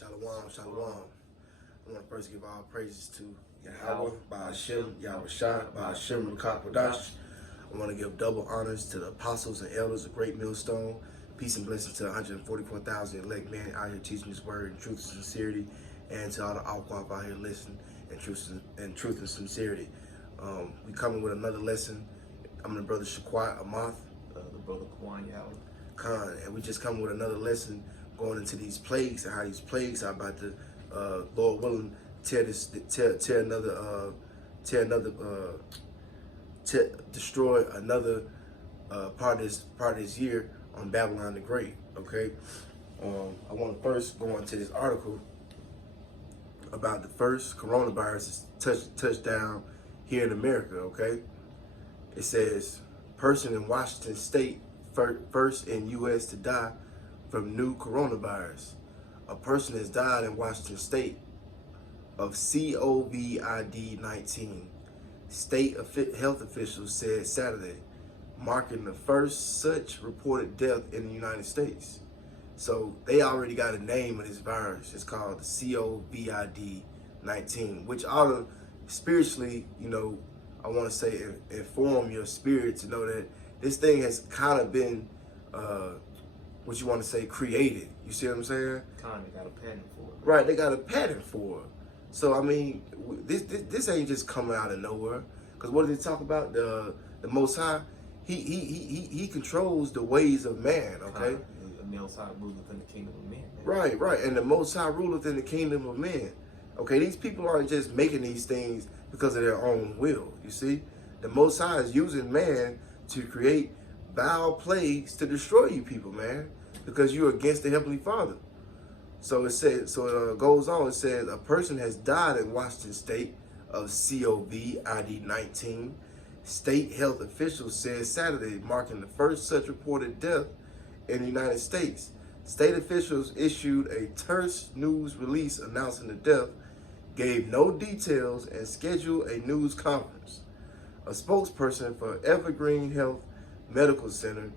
Shalom, shalom. I want to first give all praises to Yahweh, Ba'ashem, Yahweh Shah, Ba'ashem, Rakakwadash. I want to give double honors to the apostles and elders of Great Millstone. Peace and blessings to 144,000 elect men out here teaching this word in truth and sincerity, and to all the Alquaf out here listening in truth and sincerity. We coming with another lesson. I'm the brother Shaquat Amath. The brother Kwan Yahweh. Khan, and we just coming with another lesson going into these plagues and how these plagues are about to, Lord willing, destroy another part of this year on Babylon the Great. Okay, I want to first go into this article about the first coronavirus touchdown here in America. Okay, it says person in Washington State first in U.S. to die from new coronavirus. A person has died in Washington State of COVID-19. State health officials said Saturday, marking the first such reported death in the United States. So they already got a name of this virus. It's called the COVID-19, which ought to spiritually, I want to say inform your spirit to know that this thing has kind of been, created. You see what I'm saying? Kind of got a patent for it. Right, they got a patent for it. So I mean, this ain't just coming out of nowhere. Because what did they talk about? The Most High, he controls the ways of man. Okay. The Most High ruleth in the kingdom of men. Man. Right, and the Most High ruleth in the kingdom of men. Okay, these people aren't just making these things because of their own will. You see, the Most High is using man to create vile plagues to destroy you people, man, because you're against the Heavenly Father. So it goes on. It says a person has died in Washington State of COVID-19. State health officials said Saturday, marking the first such reported death in the United States. State officials issued a terse news release announcing the death, gave no details, and scheduled a news conference. A spokesperson for Evergreen Health Medical Center,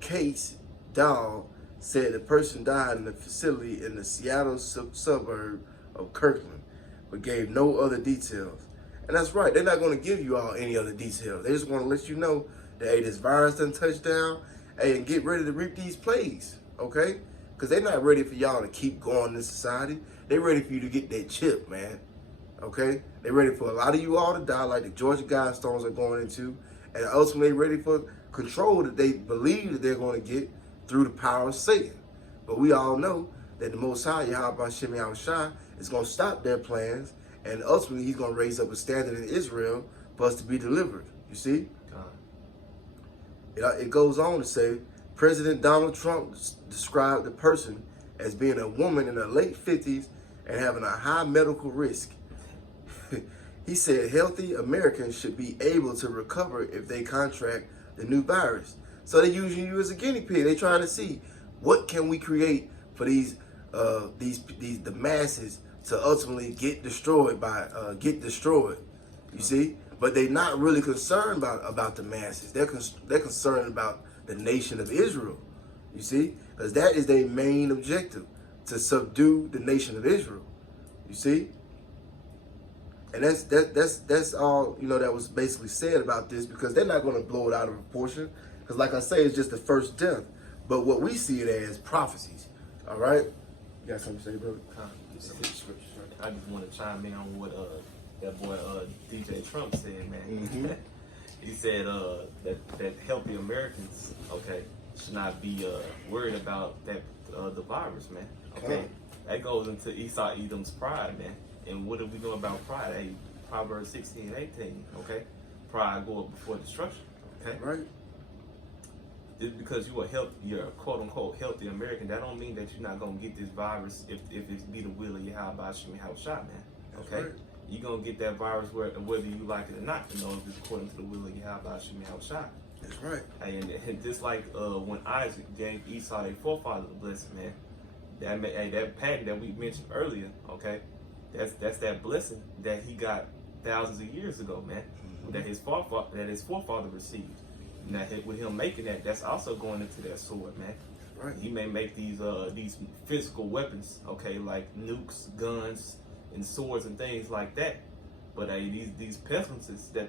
Case Dahl, said the person died in the facility in the Seattle suburb of Kirkland, but gave no other details. And that's right, they're not going to give you all any other details. They just want to let you know that, hey, this virus done touched down, hey, and get ready to reap these plagues, okay? Because they're not ready for y'all to keep going in society. They're ready for you to get that chip, man, okay? They're ready for a lot of you all to die like the Georgia Guidestones are going into, and ultimately ready for control that they believe that they're going to get through the power of Satan. But we all know that the Most High, Yahweh Ba'ashem Yahweh Shah, is going to stop their plans, and ultimately he's going to raise up a standard in Israel for us to be delivered. You see? It goes on to say, President Donald Trump described the person as being a woman in her late 50s and having a high medical risk. He said healthy Americans should be able to recover if they contract the new virus. So they're using you as a guinea pig. They're trying to see what can we create for the masses to ultimately get destroyed. You see, but they're not really concerned about the masses. They're concerned about the nation of Israel. You see, because that is their main objective, to subdue the nation of Israel. You see. And that's all, that was basically said about this, because they're not going to blow it out of proportion. Because like I say, it's just the first death. But what we see it as prophecies. All right? You got something to say, brother? I just want to chime in on what that boy DJ Trump said, man. Mm-hmm. He said that healthy Americans, okay, should not be worried about that the virus, man. Okay? That goes into Esau Edom's pride, man. And what are we doing about pride? Hey, Proverbs 16:18, okay? Pride go up before destruction, okay? Right. Just because you're a quote-unquote healthy American, that don't mean that you're not going to get this virus if it be the will of Yahweh Ba'ashem Yahweh Shah, man, okay? Right. You're going to get that virus whether you like it or not, if it's according to the will of Yahweh Ba'ashem Yahweh Shah. That's right. And just like when Isaac gave Esau their forefather the blessing, man, that patent that we mentioned earlier, okay? That's that blessing that he got thousands of years ago, man. Mm-hmm. That his forefather received. Now with him making that, that's also going into that sword, man. Right. He may make these physical weapons, okay, like nukes, guns, and swords and things like that. But these pestilences that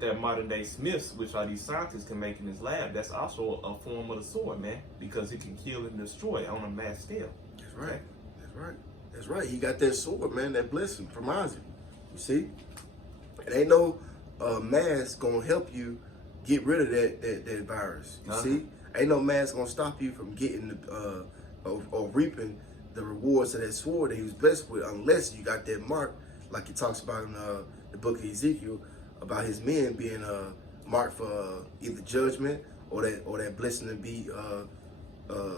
they're modern day smiths, which are these scientists, can make in his lab, that's also a form of the sword, man, because it can kill and destroy on a mass scale. That's right. That's right. That's right. He got that sword, man, that blessing from Isaac. You see? It ain't no mask gonna help you get rid of that virus. You see? Ain't no mask gonna stop you from getting or reaping the rewards of that sword that he was blessed with, unless you got that mark, like he talks about in the book of Ezekiel, about his men being marked for either judgment or that blessing to be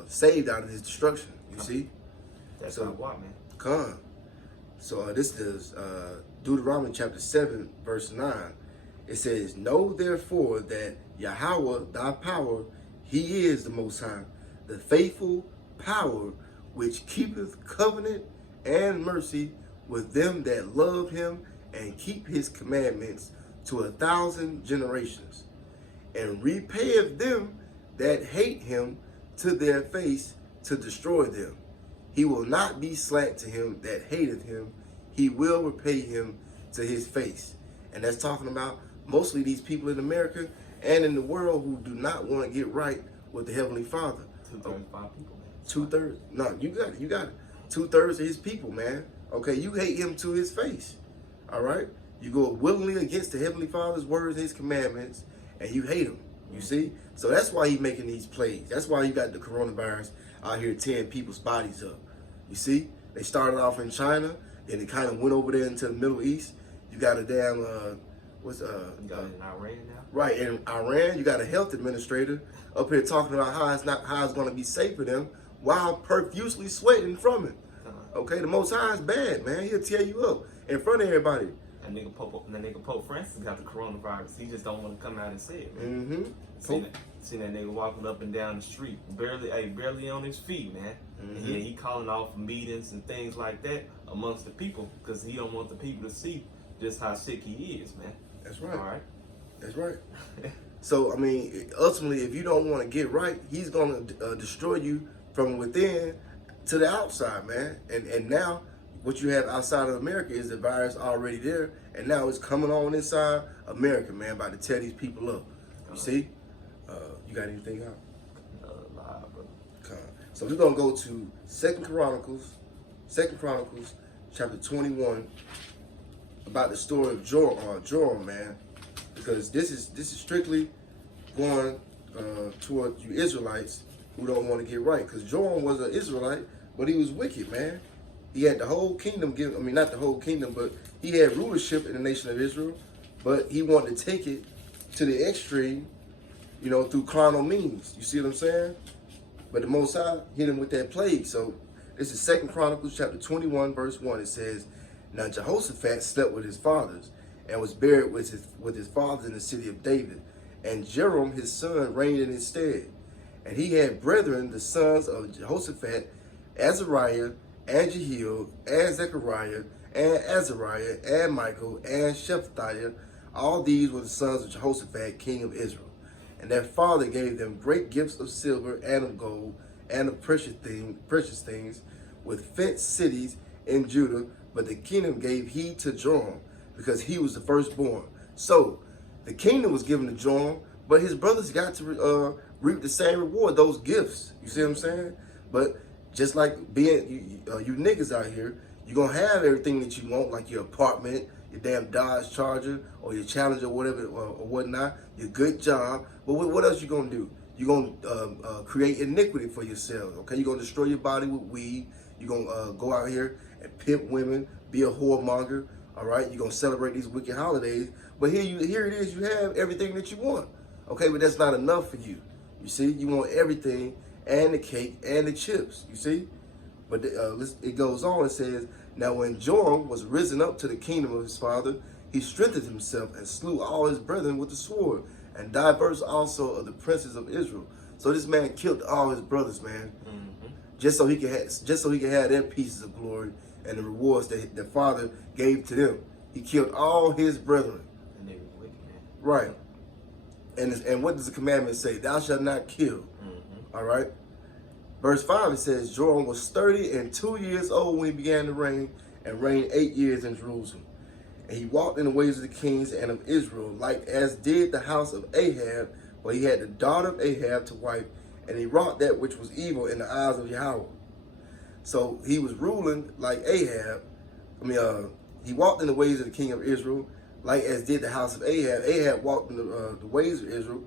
saved out of his destruction. You see? That's so, what, man. Come. So this is Deuteronomy chapter 7, verse 9. It says, "Know therefore that Yahweh thy power, he is the Most High, the faithful power which keepeth covenant and mercy with them that love him and keep his commandments to 1,000 generations, and repayeth them that hate him to their face to destroy them. He will not be slack to him that hateth him, he will repay him to his face." And that's talking about mostly these people in America and in the world who do not want to get right with the Heavenly Father. 235 people, man. 2/3. No, you got it. You got it. 2/3 of his people, man. Okay, you hate him to his face. All right? You go willingly against the Heavenly Father's words, his commandments, and you hate him. You see? So that's why he's making these plays. That's why you got the coronavirus out here tearing people's bodies up. You see? They started off in China, then it kind of went over there into the Middle East. You got a damn, You got it in Iran now? right, in Iran, you got a health administrator up here talking about how it's going to be safe for them while profusely sweating from it. Okay, the Most High is bad, man. He'll tear you up in front of everybody. That nigga Pope Francis got the coronavirus. He just don't want to come out and say it, man. Mm-hmm. Seen that nigga walking up and down the street, barely on his feet, man. And yeah, he calling off meetings and things like that amongst the people because he don't want the people to see just how sick he is, man. That's right. All right. That's right. So, I mean, ultimately, if you don't want to get right, he's going to destroy you from within to the outside, man. And now, what you have outside of America is the virus already there, and now it's coming on inside America, man, about to tear these people up. You see? You got anything out? Live, brother. So we're going to go to Second Chronicles chapter 21, about the story of Joram, man. Because this is strictly going toward you Israelites who don't want to get right. Because Joram was an Israelite, but he was wicked, man. He had the whole kingdom not the whole kingdom, but he had rulership in the nation of Israel. But he wanted to take it to the extreme, through carnal means. You see what I'm saying? But the Most High hit him with that plague. So this is 2 Chronicles chapter 21, verse 1. It says, "Now Jehoshaphat slept with his fathers, and was buried with his fathers in the city of David. And Joram his son reigned in his stead. And he had brethren, the sons of Jehoshaphat, Azariah, and Jehiel, and Zechariah, and Azariah, and Michael, and Shephatiah. All these were the sons of Jehoshaphat, king of Israel. And their father gave them great gifts of silver and of gold, and of precious things, with fenced cities in Judah. But the kingdom gave heed to Joram, because he was the firstborn." So the kingdom was given to Joram, but his brothers got to reap the same reward, those gifts. You see what I'm saying? But just like being you niggas out here, you're going to have everything that you want, like your apartment, your damn Dodge Charger, or your Challenger, whatever, or whatnot, your good job. But what else you going to do? You're going to create iniquity for yourself, okay? You're going to destroy your body with weed. You're going to go out here and pimp women, be a whoremonger, all right? You're going to celebrate these wicked holidays. But here it is, you have everything that you want, okay? But that's not enough for you. You see? You want everything, and the cake, and the chips, you see? But it goes on, it says, "Now when Joram was risen up to the kingdom of his father, he strengthened himself and slew all his brethren with the sword, and diverse also of the princes of Israel." So this man killed all his brothers, man, just so he could have their pieces of glory and the rewards that the father gave to them. He killed all his brethren. And they were wicked, man. Right. And what does the commandment say? "Thou shalt not kill." All right. Verse 5, it says, Joram was 30 and 2 years old when he began to reign, and reigned 8 years in Jerusalem. And he walked in the ways of the kings and of Israel, like as did the house of Ahab, for he had the daughter of Ahab to wife, and he wrought that which was evil in the eyes of Yahweh. So he was ruling like Ahab. He walked in the ways of the king of Israel, like as did the house of Ahab. Ahab walked in the ways of Israel,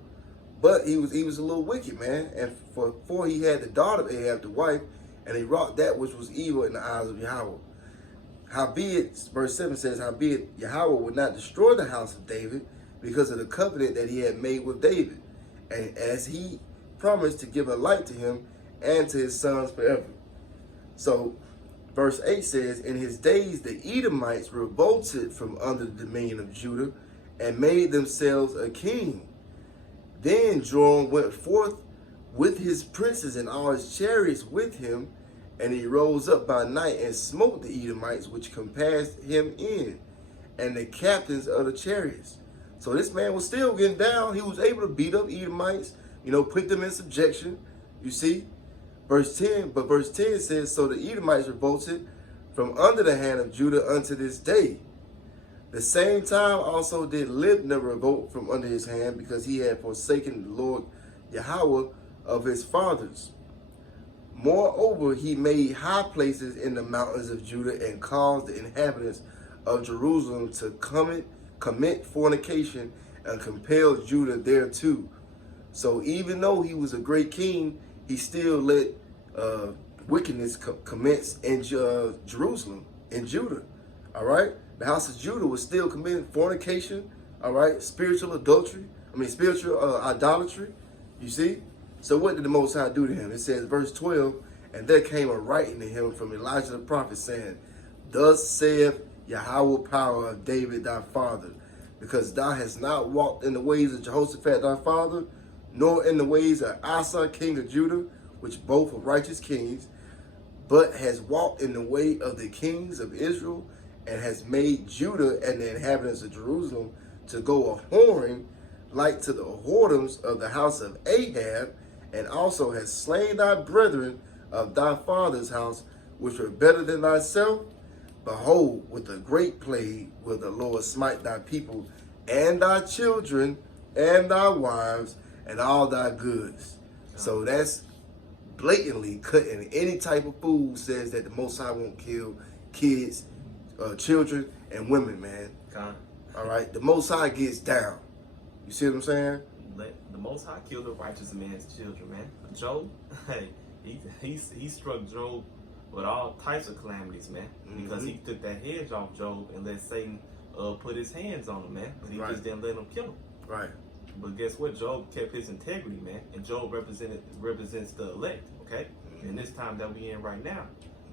but he was a little wicked, man. And for he had the daughter of Ahab to wife, and he wrought that which was evil in the eyes of Yahweh. Howbeit, verse 7 says, howbeit Yahweh would not destroy the house of David because of the covenant that he had made with David, and as he promised to give a light to him and to his sons forever. So, verse 8 says, in his days the Edomites revolted from under the dominion of Judah and made themselves a king. Then Joram went forth with his princes and all his chariots with him, and he rose up by night and smote the Edomites which compassed him in, and the captains of the chariots. So this man was still getting down. He was able to beat up Edomites, put them in subjection. You see? Verse 10 says, so the Edomites revolted from under the hand of Judah unto this day. The same time also did Libnah revolt from under his hand, because he had forsaken the Lord Yahweh of his fathers. Moreover, he made high places in the mountains of Judah, and caused the inhabitants of Jerusalem to commit fornication, and compelled Judah thereto. So even though he was a great king, he still let wickedness commence in Jerusalem, in Judah. All right? The house of Judah was still committing fornication, all right? Spiritual idolatry, you see? So what did the Most High do to him? It says, verse 12, and there came a writing to him from Elijah the prophet, saying, thus saith Yahweh power of David thy father, because thou hast not walked in the ways of Jehoshaphat thy father, nor in the ways of Asa king of Judah, which both were righteous kings, but has walked in the way of the kings of Israel, and has made Judah and the inhabitants of Jerusalem to go a-whoring like to the whoredoms of the house of Ahab, and also has slain thy brethren of thy father's house, which were better than thyself. Behold, with a great plague will the Lord smite thy people, and thy children, and thy wives, and all thy goods. So that's blatantly cutting any type of food says that the Most High won't kill kids, children, and women, man. All right, the Most High gets down. You see what I'm saying? The Most High killed the righteous man's children, man. Job, hey, he struck Job with all types of calamities, man, because he took that hedge off Job and let Satan put his hands on him, man. But he just didn't let him kill him. Right. But guess what? Job kept his integrity, man, and Job represents the elect. Okay, in this time that we in right now,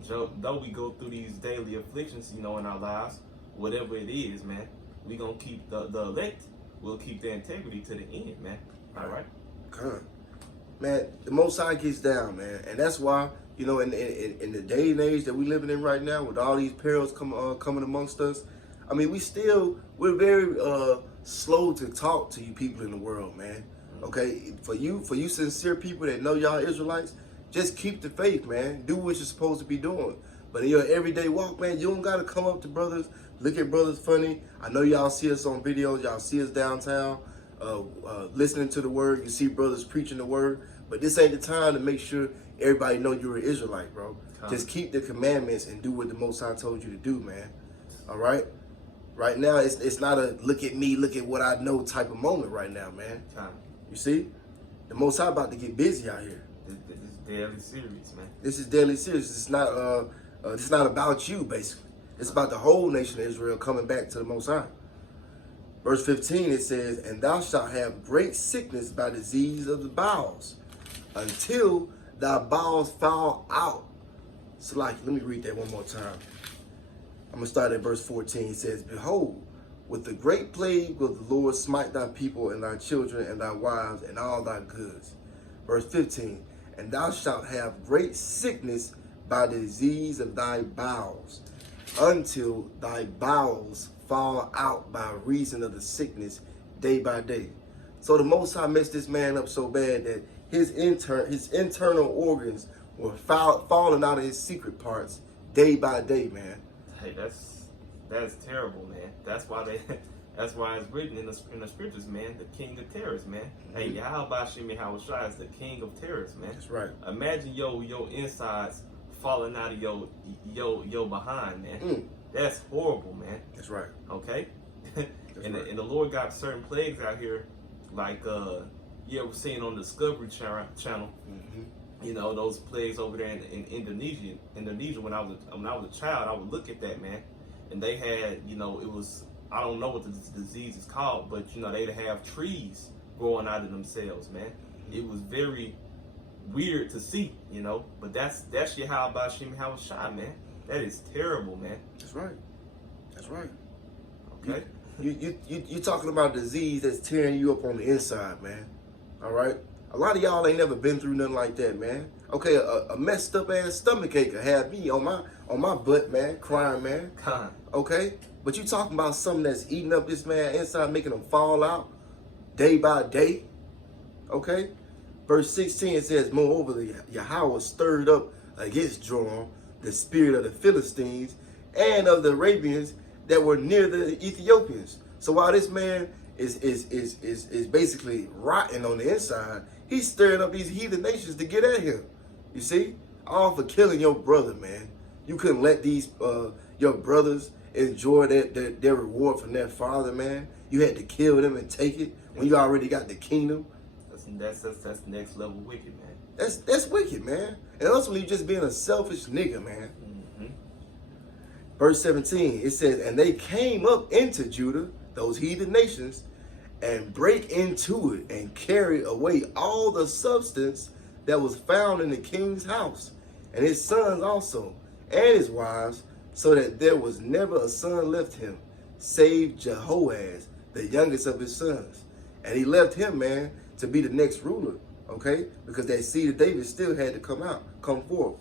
Job, though we go through these daily afflictions, in our lives, whatever it is, man, we gonna keep the elect. We'll keep their integrity to the end, man. All right. Good. Man, the Most High gets down, man, and that's why in the day and age that we living in right now, with all these perils coming amongst us, we're very slow to talk to you people in the world, man. Okay, for you sincere people that know y'all Israelites, just keep the faith, man. Do what you're supposed to be doing. But in your everyday walk, man, you don't gotta come up to brothers, look at brothers funny. I know y'all see us on videos, y'all see us downtown, listening to the word. You see brothers preaching the word, but this ain't the time to make sure everybody know you're an Israelite, bro. Just keep the commandments and do what the Most High told you to do, man. All right. Right now, it's not a look at me, look at what I know type of moment right now, man. You see, the Most High about to get busy out here. This is daily serious, man. This is deadly serious. It's not about you, basically. It's about the whole nation of Israel coming back to the Most High. Verse 15, it says, and thou shalt have great sickness by disease of the bowels, until thy bowels fall out. So let me read that one more time. I'm going to start at verse 14. It says, behold, with the great plague will the Lord smite thy people and thy children and thy wives and all thy goods. Verse 15, and thou shalt have great sickness by the disease of thy bowels, until thy bowels fall out by reason of the sickness day by day. So the Most High messed this man up so bad that his internal organs were falling out of his secret parts day by day, man. Hey, that's terrible, man. That's why it's written in the scriptures, man. The king of terrors, man. Hey, Yahweh Shemi Hawashai is the king of terrors, man. That's right. Imagine your insides falling out of your behind, man. That's horrible, man. That's right. Okay. And the Lord got certain plagues out here, like you ever seen on the Discovery Channel. You know, those plagues over there in Indonesia. When I was a child, I would look at that, man, and they had, you know, it was, I don't know what the disease is called, but you know, they'd have trees growing out of themselves, man. It was very weird to see, you know, but that's Yahweh Shemi Hawashai, man. That is terrible, man. That's right. That's right. Okay. You talking about disease that's tearing you up on the inside, man. All right. A lot of y'all ain't never been through nothing like that, man. Okay, a messed up ass stomach ache could have me on my butt, man, crying, man. Okay, but you talking about something that's eating up this man inside, making him fall out day by day. Okay, verse 16 says, moreover, the Yahweh stirred up against Joram the spirit of the Philistines and of the Arabians that were near the Ethiopians. So while this man is basically rotting on the inside, he's stirring up these heathen nations to get at him. You see? All for killing your brother, man. You couldn't let these your brothers enjoy their reward from their father, man. You had to kill them and take it when you already got the kingdom. That's next level wicked, man. That's wicked, man. And ultimately just being a selfish nigga, man. Verse 17, it says, and they came up into Judah, those heathen nations, and break into it and carry away all the substance that was found in the king's house, and his sons also, and his wives, so that there was never a son left him, save Jehoaz, the youngest of his sons. And he left him, man, to be the next ruler, okay? Because that seed of David still had to come forth.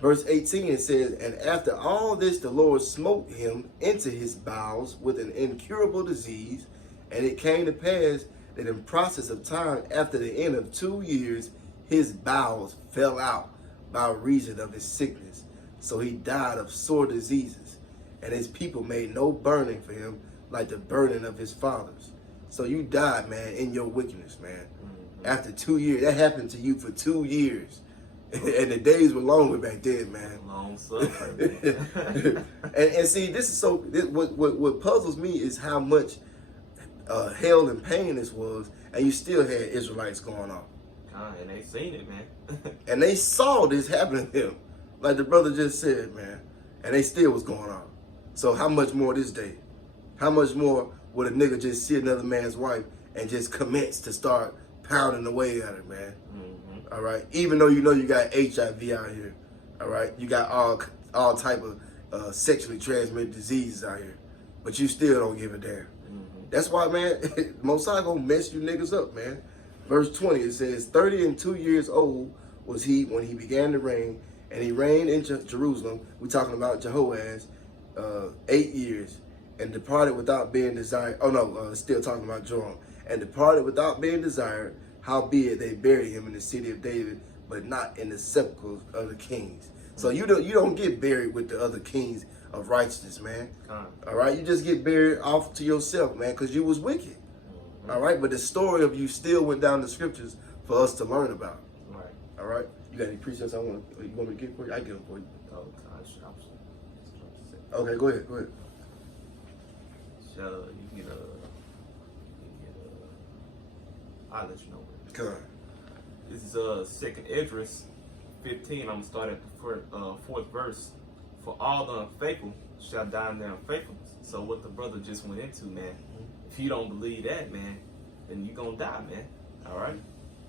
Verse 18, it says, and after all this, the Lord smote him into his bowels with an incurable disease. And it came to pass that in process of time, after the end of 2 years, his bowels fell out by reason of his sickness. So he died of sore diseases. And his people made no burning for him like the burning of his fathers. So you died, man, in your wickedness, man. After 2 years, that happened to you for 2 years. And the days were longer back then, man. Long suffering, man. and see, this is so. What puzzles me is how much hell and pain this was, and you still had Israelites going on. And they seen it, man. And they saw this happening to them, like the brother just said, man. And they still was going on. So how much more this day? How much more would a nigga just see another man's wife and just commence to start pounding away at her, man? All right, even though you know you got HIV out here, all right, you got all type of sexually transmitted diseases out here, but you still don't give a damn. That's why, man, Mosiah gonna mess you niggas up, man. Verse 20, it says, 32 years old was he when he began to reign, and he reigned in Jerusalem. We're talking about Jehoaz, 8 years, and departed without being desired. Oh no, still talking about Joram, and departed without being desired. Howbeit they buried him in the city of David, but not in the sepulchres of the kings. So you don't get buried with the other kings of righteousness, man. All right, you just get buried off to yourself, man, because you was wicked. All right, but the story of you still went down the scriptures for us to learn about. Right. All right, you got any precepts you want me to get for you? I get them for you. Okay, go ahead. So you get I'll let you know. Come on. This is Second Esdras 15. I'm gonna start at the fourth verse. For all the unfaithful shall die in their unfaithfulness. So what the brother just went into, man. If you don't believe that, man, then you gonna die, man. All right.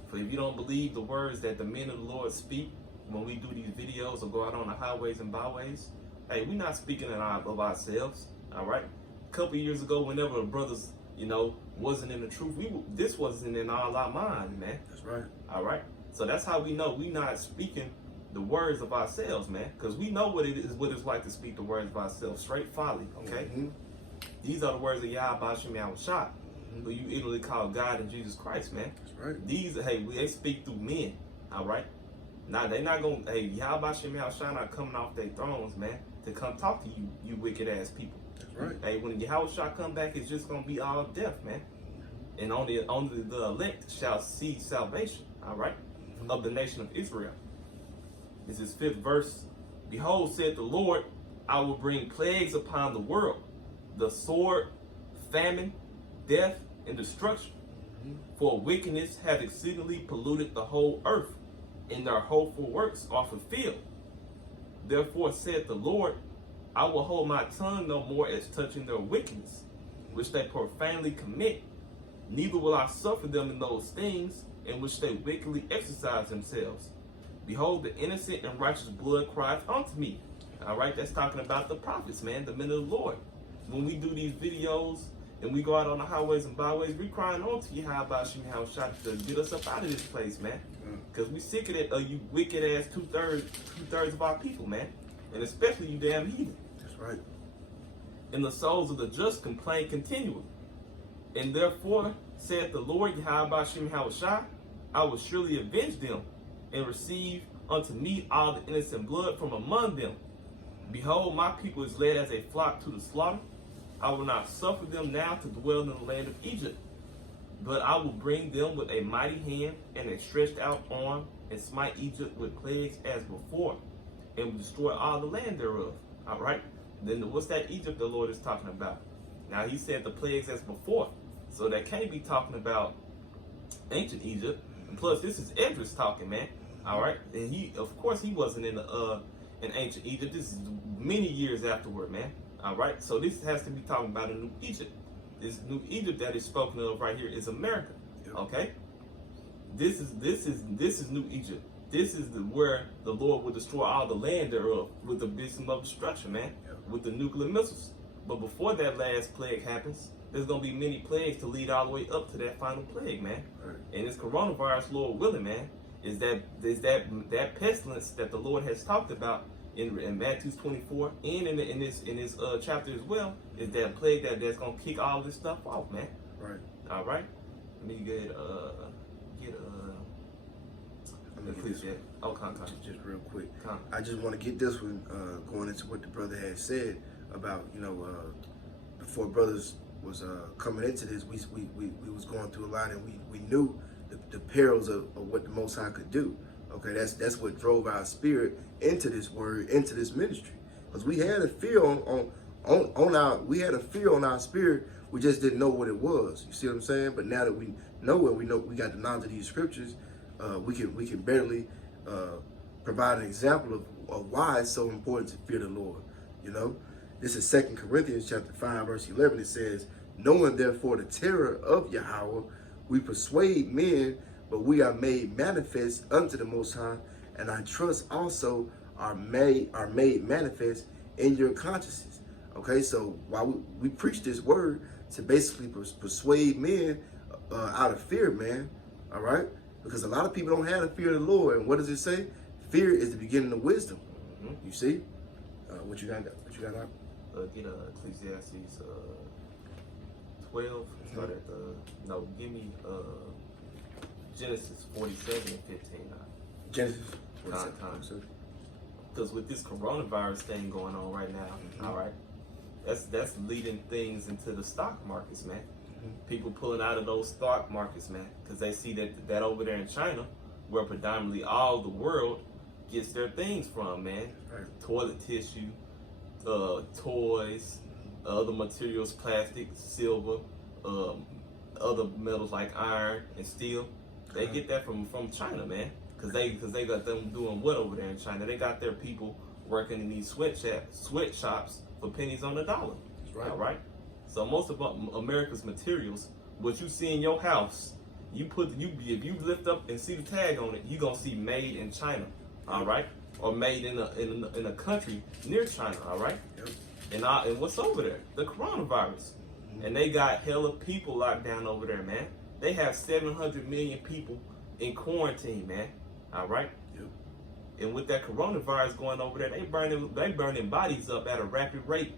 For if you don't believe the words that the men of the Lord speak when we do these videos or go out on the highways and byways, hey, we're not speaking of ourselves. All right. A couple years ago, whenever the brothers, wasn't in the truth, this wasn't in all our mind, man. That's right. All right. So that's how we know we not speaking the words of ourselves, man. Because we know what it's like to speak the words of ourselves. Straight folly, okay? These are the words of Yahweh Shemi Hawashai, who you literally call God and Jesus Christ, man. That's Right. They speak through men. All right. Now they not gonna. Yahweh Shem Yahushua not coming off their thrones, man, to come talk to you, you wicked ass people. That's right. Hey, when Yahushua come back, it's just gonna be all death, man. And only the elect shall see salvation. All right, of the nation of Israel. This is 5th verse. Behold, said the Lord, I will bring plagues upon the world, the sword, famine, death, and destruction. For wickedness hath exceedingly polluted the whole earth, and their hopeful works are fulfilled. Therefore said the Lord, I will hold my tongue no more as touching their wickedness, which they profanely commit. Neither will I suffer them in those things in which they wickedly exercise themselves. Behold, the innocent and righteous blood crieth unto me. All right, that's talking about the prophets, man, the men of the Lord. When we do these videos and we go out on the highways and byways, we crying on to Yahweh Shem Yahushua to get us up out of this place, man. Because we sick of that, you wicked ass two-thirds of our people, man. And especially you damn heathen. That's right. And the souls of the just complain continually. And therefore, saith the Lord Yahweh Shem Yahushua, I will surely avenge them and receive unto me all the innocent blood from among them. Behold, my people is led as a flock to the slaughter. I will not suffer them now to dwell in the land of Egypt, but I will bring them with a mighty hand and a stretched out arm, and smite Egypt with plagues as before, and will destroy all the land thereof. All right? Then what's that Egypt the Lord is talking about? Now he said the plagues as before, so that can't be talking about ancient Egypt. And plus, this is Esdras talking, man. All right, and he, of course, he wasn't in ancient Egypt. This is many years afterward, man. All right, so this has to be talking about a new Egypt. This new Egypt that is spoken of right here is America. Yep. Okay, this is new Egypt. This is where the Lord will destroy all the land thereof with the besom of destruction, man. Yep. With the nuclear missiles. But before that last plague happens, there's gonna be many plagues to lead all the way up to that final plague, man. Right. And this coronavirus, Lord willing, man, is that pestilence that the Lord has talked about in Matthew 24 and in this chapter as well, is that plague that's gonna kick all this stuff off, man. Right. All right. Let me get just real quick. I just want to get this one going into what the brother had said about, before brothers was coming into this, we was going through a lot, and we knew the perils of what the Most High could do. Okay, that's what drove our spirit into this word, into this ministry, because we had a fear on our spirit. We just didn't know what it was. You see what I'm saying? But now that we know it, we got the knowledge of these scriptures. We can barely provide an example of why it's so important to fear the Lord. This is 2 Corinthians chapter 5, verse 11. It says, knowing therefore the terror of Yahweh, we persuade men, but we are made manifest unto the Most High, and I trust also are made manifest in your consciences. Okay, so while we preach this word to basically persuade men out of fear, man. All right, because a lot of people don't have the fear of the Lord, and what does it say? Fear is the beginning of wisdom. Mm-hmm. You see, what you got out? Get Ecclesiastes 12. Start at give me Genesis 47 and 15. Genesis 47. Because with this coronavirus thing going on right now, mm-hmm. All right, that's leading things into the stock markets, man. Mm-hmm. People pulling out of those stock markets, man, because they see that over there in China, where predominantly all the world gets their things from, man. Right. Toilet tissue, toys, other materials, plastic, silver, other metals like iron and steel. They get that from China, man. Cause they got them doing what over there in China? They got their people working in these sweatshops for pennies on the dollar. That's right. All right. So most of America's materials, what you see in your house, if you lift up and see the tag on it, you gonna see made in China. All right. Or made in a country near China. All right. Yep. And what's over there? The coronavirus. Mm-hmm. And they got hella people locked down over there, man. They have 700 million people in quarantine, man. All right. Yep. And with that coronavirus going over there, they burning bodies up at a rapid rate.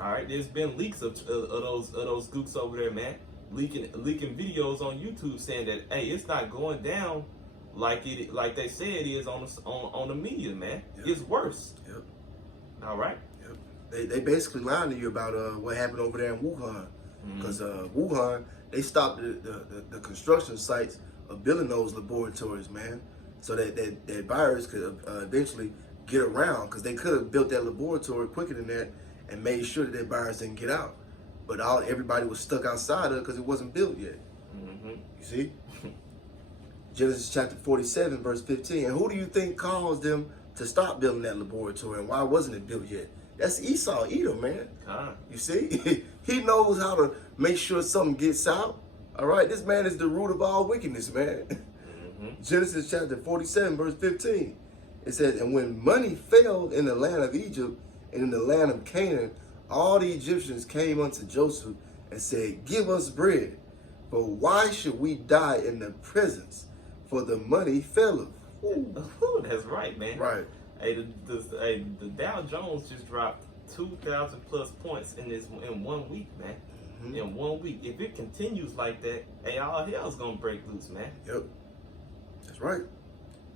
All right. There's been leaks of those gooks over there, man. leaking videos on YouTube saying that, hey, it's not going down like they say it is on the media, man. Yep. It's worse. Yep. All right. Yep. They basically lying to you about what happened over there in Wuhan, because Wuhan, they stopped the construction sites of building those laboratories, man, so that virus could eventually get around, because they could have built that laboratory quicker than that and made sure that virus didn't get out. But everybody was stuck outside of it because it wasn't built yet. You see? Genesis chapter 47, verse 15. And who do you think caused them to stop building that laboratory, and why wasn't it built yet? That's Esau, Edom, man. You see? He knows how to make sure something gets out. All right? This man is the root of all wickedness, man. Genesis chapter 47, verse 15. It says, and when money failed in the land of Egypt and in the land of Canaan, all the Egyptians came unto Joseph and said, give us bread, for why should we die in the presence? For the money faileth. That's right, man. Right. Hey, the Dow Jones just dropped 2,000 plus points in 1 week, man. In 1 week. If it continues like that, hey, all hell's gonna break loose, man. Yep. That's right.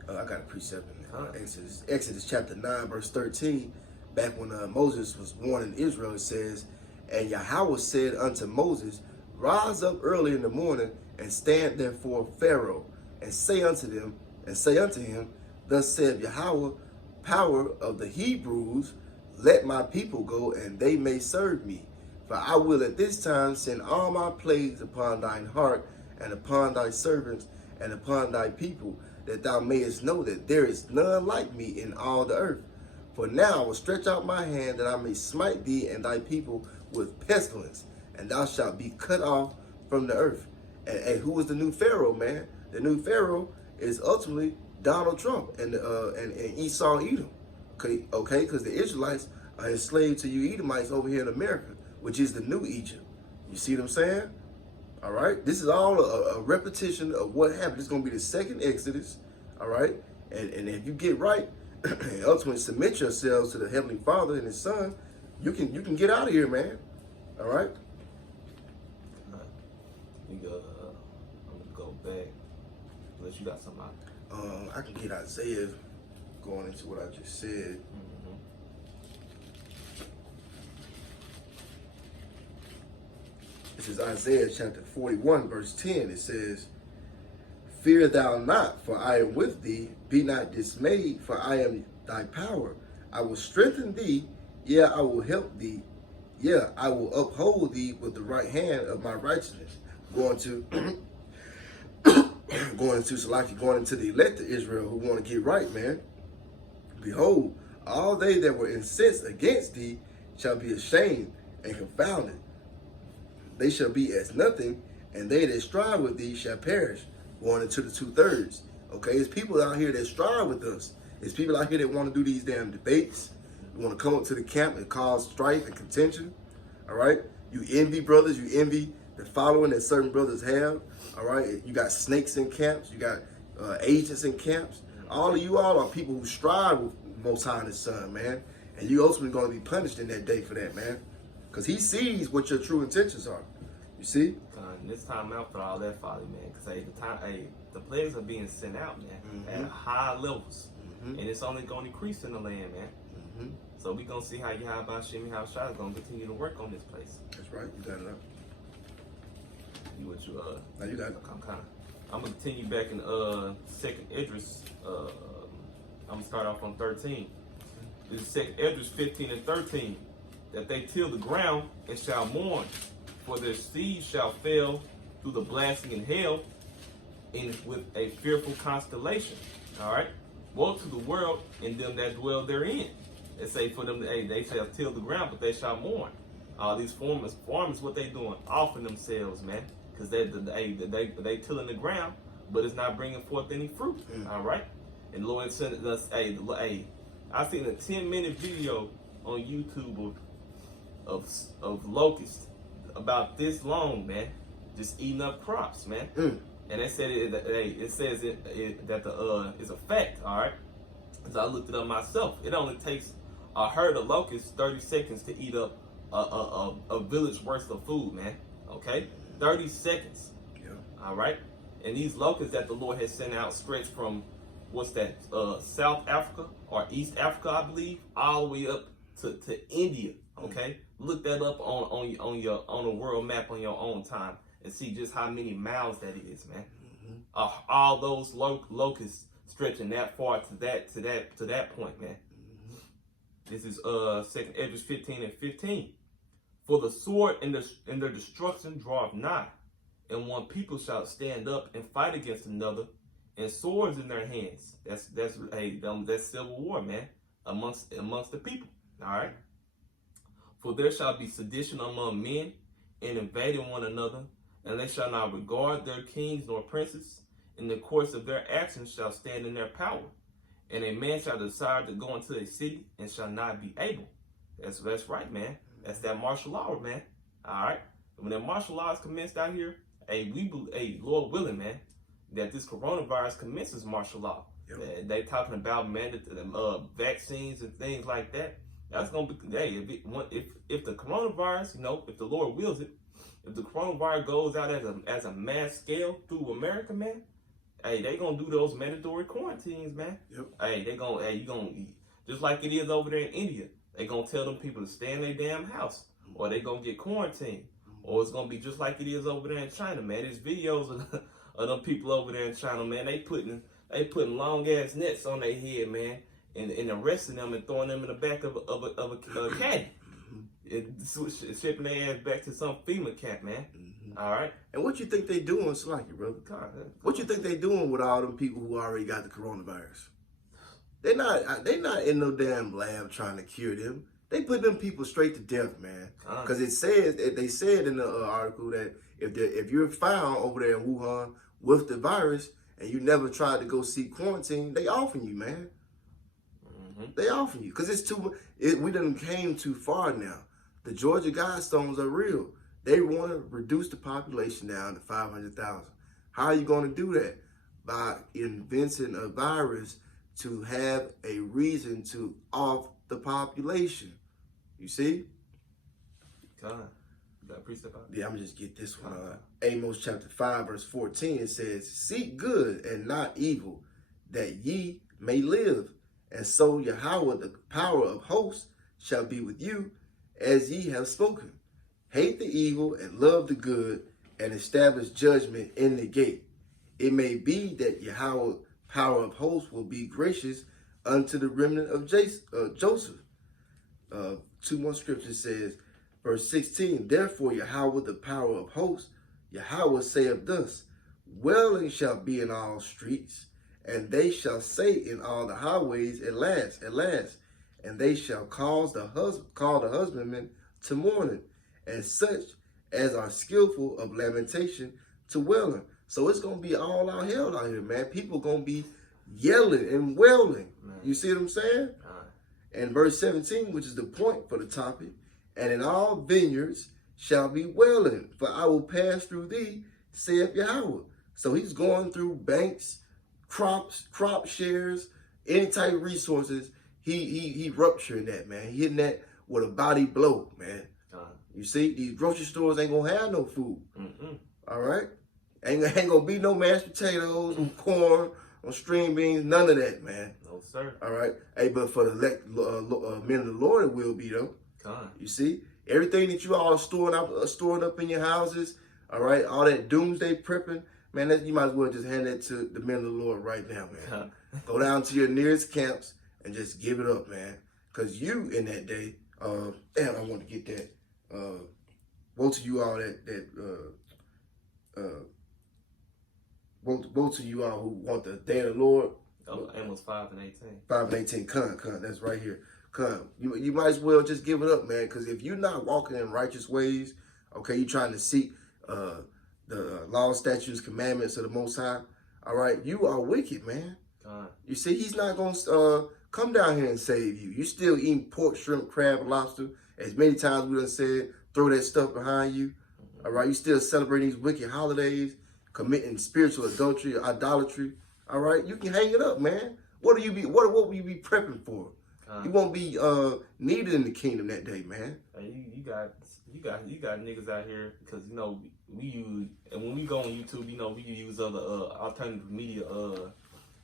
I got a precept in Exodus chapter 9, verse 13. Back when Moses was warning Israel, it says, and Yahweh said unto Moses, rise up early in the morning and stand therefore Pharaoh, and say unto him, thus saith Yahweh, power of the Hebrews, let my people go, and they may serve me. For I will at this time send all my plagues upon thine heart, and upon thy servants, and upon thy people, that thou mayest know that there is none like me in all the earth. For now I will stretch out my hand, that I may smite thee and thy people with pestilence, and thou shalt be cut off from the earth. And who is the new Pharaoh, man? The new Pharaoh is ultimately Donald Trump and Esau, Edom. Okay, because the Israelites are enslaved to you Edomites over here in America, which is the new Egypt. You see what I'm saying? All right, this is all a repetition of what happened. It's going to be the second Exodus. All right, and if you get right and ultimately submit yourselves to the Heavenly Father and His Son, you can get out of here, man. All right. I'm gonna go back. Unless you got something out. I can get Isaiah going into what I just said. This is Isaiah chapter 41, verse 10. It says, fear thou not, for I am with thee. Be not dismayed, for I am thy power. I will strengthen thee. Yeah, I will help thee. Yeah, I will uphold thee with the right hand of my righteousness. Going into the elect of Israel who want to get right, man. Behold, all they that were incensed against thee shall be ashamed and confounded. They shall be as nothing, and they that strive with thee shall perish. Going into the 2/3. Okay, it's people out here that strive with us. It's people out here that want to do these damn debates. You want to come up to the camp and cause strife and contention. All right, you envy brothers. You envy the following that certain brothers have. All right, you got snakes in camps. You got agents in camps. All of you all are people who strive with Most High and His Son, man. And you ultimately going to be punished in that day for that, man. Because He sees what your true intentions are. You see? This time out for all that folly, man. Because the players are being sent out, man, at high levels. And it's only going to increase in the land, man. So we're going to see how Yahweh Shimmy Shai is going to continue to work on this place. That's right. You got it up. Now you got it. I'm going to continue back in 2nd Esdras. I'm going to start off on 13. This is 2nd Esdras 15 and 13. That they till the ground and shall mourn, for their seed shall fail through the blasting in hell, and with a fearful constellation. All right. Woe to the world and them that dwell therein. They say for them, hey, they shall till the ground, but they shall mourn. All these farmers, what they doing? Offering themselves, man, because they tilling the ground, but it's not bringing forth any fruit. All right. And the Lord sent us, I seen a 10-minute video on YouTube of locusts about this long, man, just eating up crops, man. And they said it says that it's a fact. All right. So I looked it up myself. It only takes a herd of locusts 30 seconds to eat up a village worth of food, man. Okay. 30 seconds. Yeah. All right. And these locusts that the Lord has sent out stretch from what's that? South Africa or East Africa, I believe, all the way up to India. Okay, look that up on a world map on your own time and see just how many miles that is, man. All those locusts stretching that far to that point, man. This is 2nd Esdras 15:15. For the sword and their destruction draweth nigh, and one people shall stand up and fight against another, and swords in their hands. That's civil war, man, amongst the people. All right. For there shall be sedition among men, and invading one another, and they shall not regard their kings nor princes. In the course of their actions shall stand in their power, and a man shall desire to go into a city and shall not be able. That's right, man. That's that martial law, man. All right. When that martial law is commenced out here, Lord willing, man, that this coronavirus commences martial law. Yep. They talking about vaccines and things like that. That's gonna be if the coronavirus, if the Lord wills it, if the coronavirus goes out as a mass scale through America, man, they gonna do those mandatory quarantines, man. Yep. You gonna just like it is over there in India. They gonna tell them people to stay in their damn house, or they gonna get quarantined, or it's gonna be just like it is over there in China, man. There's videos of them people over there in China, man. They putting long ass nets on their head, man, and arresting them and throwing them in the back of a caddy, and shipping their ass back to some FEMA camp, man. All right. And what you think they doing, Slacky, brother? What you think they doing with all them people who already got the coronavirus? They not in no damn lab trying to cure them. They put them people straight to death, man. Because they said in the article that if you're found over there in Wuhan with the virus and you never tried to go seek quarantine, they offing you, man. They offing you because we done came too far now. The Georgia Guidestones are real. They want to reduce the population down to 500,000. How are you going to do that? By inventing a virus to have a reason to off the population. You see? Yeah, I'm gonna just get this one. Amos chapter 5, verse 14, it says, seek good and not evil, that ye may live. And so Yahweh, the power of hosts, shall be with you, as ye have spoken. Hate the evil and love the good, and establish judgment in the gate. It may be that Yahweh, power of hosts, will be gracious unto the remnant of Joseph. Two more scriptures says, verse 16, therefore Yahweh, the power of hosts, Yahweh saith thus, wailing shall be in all streets, and they shall say in all the highways, at last, and they shall call the husbandman to mourning, and such as are skillful of lamentation to wailing. So it's gonna be all out hell out here, man. People gonna be yelling and wailing. You see what I'm saying? And verse 17, which is the point for the topic, and in all vineyards shall be wailing, for I will pass through thee, saith Yahweh. So he's going through banks, crop shares, any type of resources. He rupturing that, man. He hitting that with a body blow, man. You see, these grocery stores ain't gonna have no food. All right? Ain't gonna be no mashed potatoes, no corn, no string beans, none of that, man. No, sir. All right? Hey, but for the men of the Lord, it will be, though. You see? Everything that you all are storing up in your houses, all right? All that doomsday prepping, man, you might as well just hand that to the men of the Lord right now, man. Go down to your nearest camps and just give it up, man. Because you, in that day, damn, I want to get that. Woe to you all woe to you all who want the day of the Lord. Amos 5:18. 5:18, con, that's right here. Con, you might as well just give it up, man, because if you're not walking in righteous ways, okay, you're trying to seek the law, statutes, commandments of the Most High, all right, you are wicked, man. You see, he's not going to come down here and save you. You still eating pork, shrimp, crab, lobster. As many times we done said, throw that stuff behind you. All right, you still celebrating these wicked holidays, committing spiritual adultery, idolatry. All right, you can hang it up, man. What will you be prepping for? You won't be needed in the kingdom that day, man. Hey, you got niggas out here because you know we use, and when we go on YouTube, you know we use other alternative media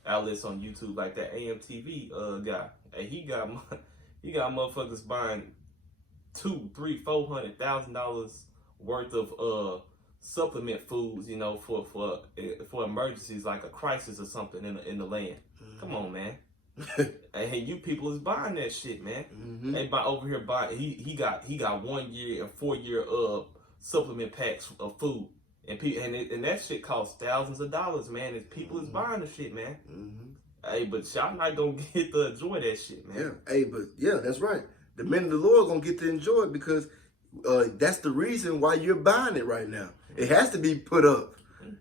outlets on YouTube like that AMTV guy. Hey, he got motherfuckers buying $200,000-$400,000 worth of supplement foods, you know, for emergencies like a crisis or something in the land. Come on, man. Hey, you people is buying that shit, man. They buy over here buying. He got 1 year and 4 year supplement packs of food, and that shit costs thousands of dollars, man. And people is buying the shit, man. Hey, but y'all not gonna get to enjoy that shit, man. Yeah. Hey, but yeah, that's right. The men of the Lord gonna get to enjoy it because that's the reason why you're buying it right now. It has to be put up.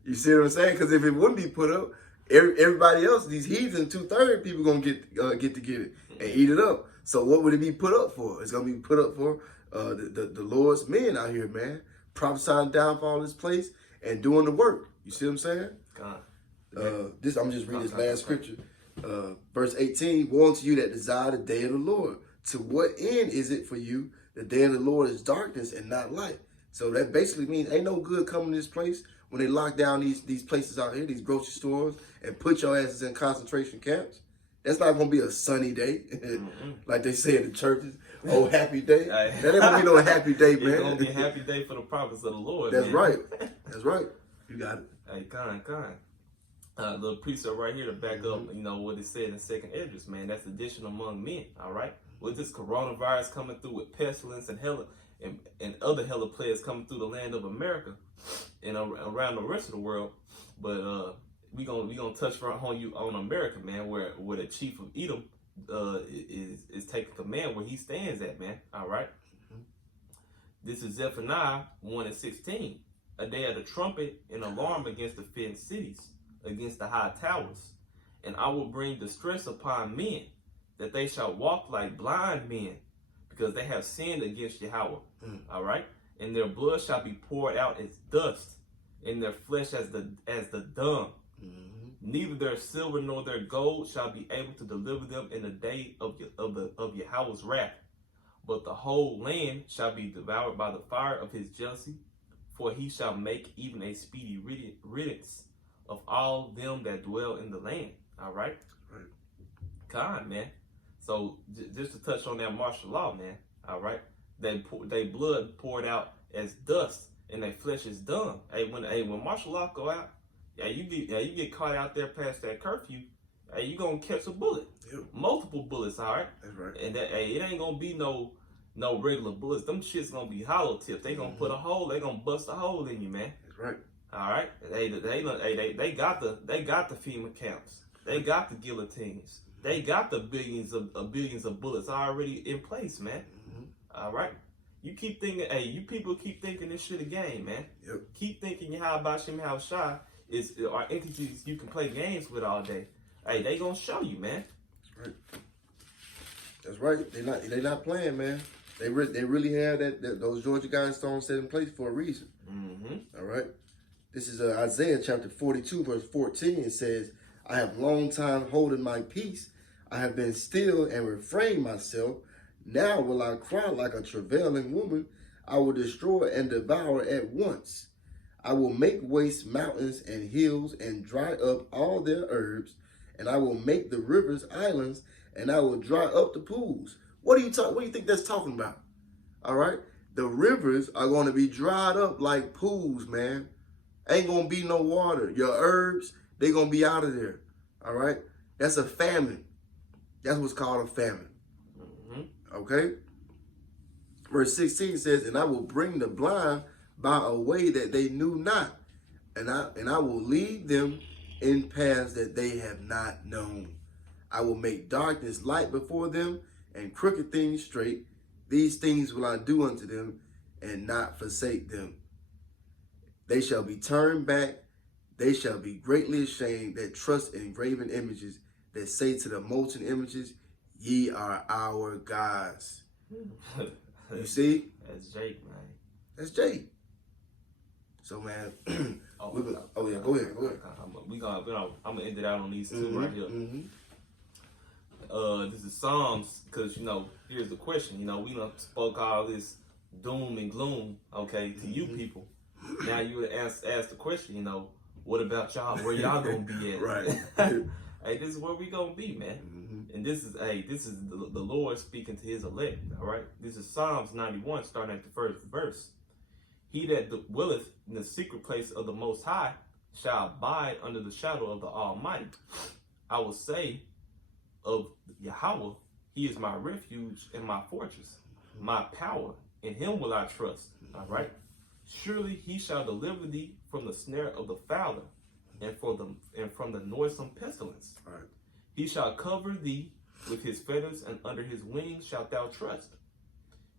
You see what I'm saying? Because if it wouldn't be put up, everybody else, these heathen 2/3 people gonna get it and eat it up. So what would it be put up for? It's gonna be put up for the Lord's men out here, man, prophesying downfall of this place and doing the work. You see what I'm saying? I'm just reading this last scripture, verse 18. Woe unto you that desire the day of the Lord. To what end is it for you? The day of the Lord is darkness and not light. So that basically means ain't no good coming to this place when they lock down these places out here, these grocery stores, and put your asses in concentration camps. That's not going to be a sunny day, like they say in the churches. Oh, happy day. That ain't going to be no happy day, man. It's going to be a happy day for the prophets of the Lord, That's man. right. That's right. You got it. Hey, kind. The precept right here to back up, you know, what it said in 2nd Esdras, man. That's addition among men, all right? With this coronavirus coming through with pestilence and other hella players coming through the land of America and around the rest of the world, but we gonna touch on America, man, where the chief of Edom is taking command where he stands at, man. All right. This is Zephaniah 1:16. A day of the trumpet and alarm against the fenced cities, against the high towers, and I will bring distress upon men, that they shall walk like blind men, because they have sinned against Yahweh. All right, and their blood shall be poured out as dust, and their flesh as the dung. Neither their silver nor their gold shall be able to deliver them in the day of Yahweh's wrath. But the whole land shall be devoured by the fire of his jealousy, for he shall make even a speedy riddance of all them that dwell in the land. All right, God, man. So just to touch on that martial law, man. All right, they blood poured out as dust, and their flesh is dung. Hey, when martial law go out, you get caught out there past that curfew, you gonna catch a bullet, multiple bullets. All right, that's right. And it ain't gonna be no regular bullets. Them shit's gonna be hollow tips. They gonna put a hole. They gonna bust a hole in you, man. That's right. All right. They got the FEMA camps. They got the guillotines. They got the billions of bullets already in place, man. All right. You keep thinking, you people keep thinking this shit a game, man. Keep thinking Yahweh Shem Shai are entities you can play games with all day. Hey, they gonna show you, man. That's right. They not playing, man. They really have those Georgia Guidestones set in place for a reason. All right. This is Isaiah chapter 42, verse 14. It says, I have long time holding my peace. I have been still and refrained myself. Now will I cry like a travailing woman. I will destroy and devour at once. I will make waste mountains and hills and dry up all their herbs. And I will make the rivers islands, and I will dry up the pools. What do you think that's talking about? All right. The rivers are going to be dried up like pools, man. Ain't going to be no water. Your herbs, they're going to be out of there. All right. That's a famine. That's what's called a famine. Okay. Verse 16 says, and I will bring the blind by a way that they knew not. And I will lead them in paths that they have not known. I will make darkness light before them and crooked things straight. These things will I do unto them and not forsake them. They shall be turned back. They shall be greatly ashamed that trust in graven images, that say to the molten images, ye are our gods. You see? That's Jake, man. That's Jake. So, man. Go ahead. I'm gonna end it out on these two right here. this is Psalms, because here's the question. We done spoke all this doom and gloom, okay, to you people. Now you would ask the question, what about y'all? Where y'all gonna be at? Right. Hey, this is where we gonna be, man. And this is the Lord speaking to his elect, all right? This is Psalms 91, starting at the first verse. He that dwelleth in the secret place of the Most High shall abide under the shadow of the Almighty. I will say of Yahweh, he is my refuge and my fortress, my power, in him will I trust. All right. Surely he shall deliver thee from the snare of the fowler, and from the noisome pestilence. All right. He shall cover thee with his feathers, and under his wings shalt thou trust.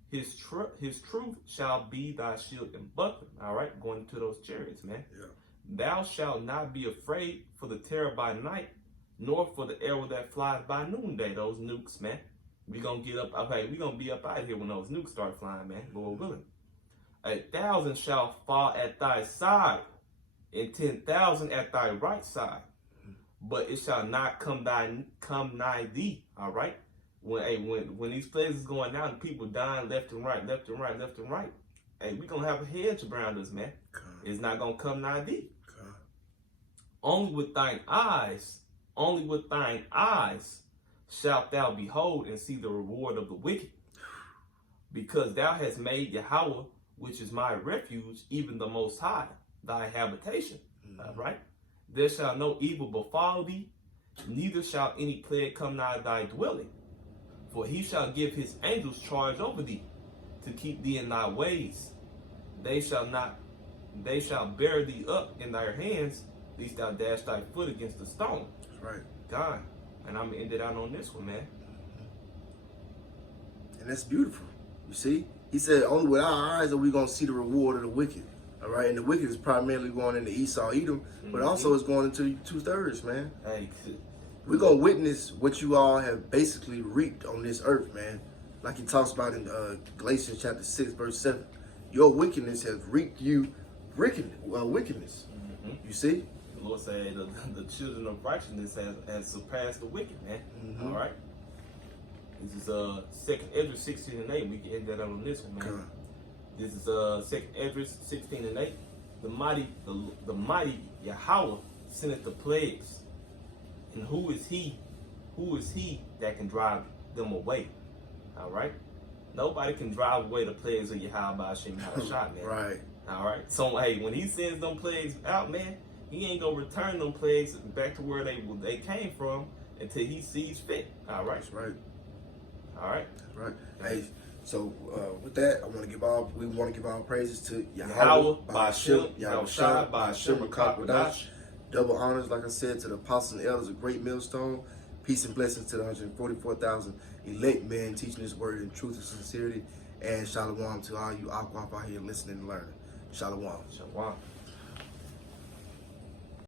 His truth shall be thy shield and buckler. All right, going to those chariots, man. Yeah. Thou shalt not be afraid for the terror by night, nor for the arrow that flies by noonday. Those nukes, man. We gonna get up. Okay, we gonna be up out of here when those nukes start flying, man. Lord willing. 1,000 shall fall at thy side, and 10,000 at thy right side, but it shall not come nigh thee. All right. When these places going out and people dying left and right, hey, we gonna have a hedge around us, man. It's not gonna come nigh thee. Only with thine eyes shalt thou behold and see the reward of the wicked, because thou hast made Yahweh, which is my refuge, even the Most High, thy habitation. All right. There shall no evil befall thee, neither shall any plague come nigh thy dwelling. For he shall give his angels charge over thee, to keep thee in thy ways. They shall bear thee up in their hands, lest thou dash thy foot against a stone. That's right. God. And I'm going to end it out on this one, man. And that's beautiful. You see? He said, only with our eyes are we going to see the reward of the wicked. All right? And the wicked is primarily going into Esau, Edom, but also it's going into 2/3, man. Hey, We're going to witness what you all have basically reaped on this earth, man. Like he talks about in Galatians chapter 6, verse 7. Your wickedness has reaped you wickedness. You see? the Lord said the children of righteousness has surpassed the wicked, man. All right. This is 2nd Ezra 16 and 8. We can end that out on this one, man. This is 2nd Ezra 16 and 8. The mighty Yahweh sendeth the plagues. And who is he that can drive them away? All right. Nobody can drive away the plagues of Yahweh by Hashem Shot, man. Right. All right. So hey, when he sends them plagues out, man, he ain't gonna return them plagues back to where they came from until he sees fit. All right. That's right. All right. That's right. Hey, so with that, we want to give all praises to Yahweh by Hashem, Yahweh Shai by Hashem Rakakwadash. Double honors, like I said, to the apostles and elders, a great millstone. Peace and blessings to the 144,000 elect men teaching this word in truth and sincerity. And shalom to all you Aquap out here listening and learning. Shalom. Shalom.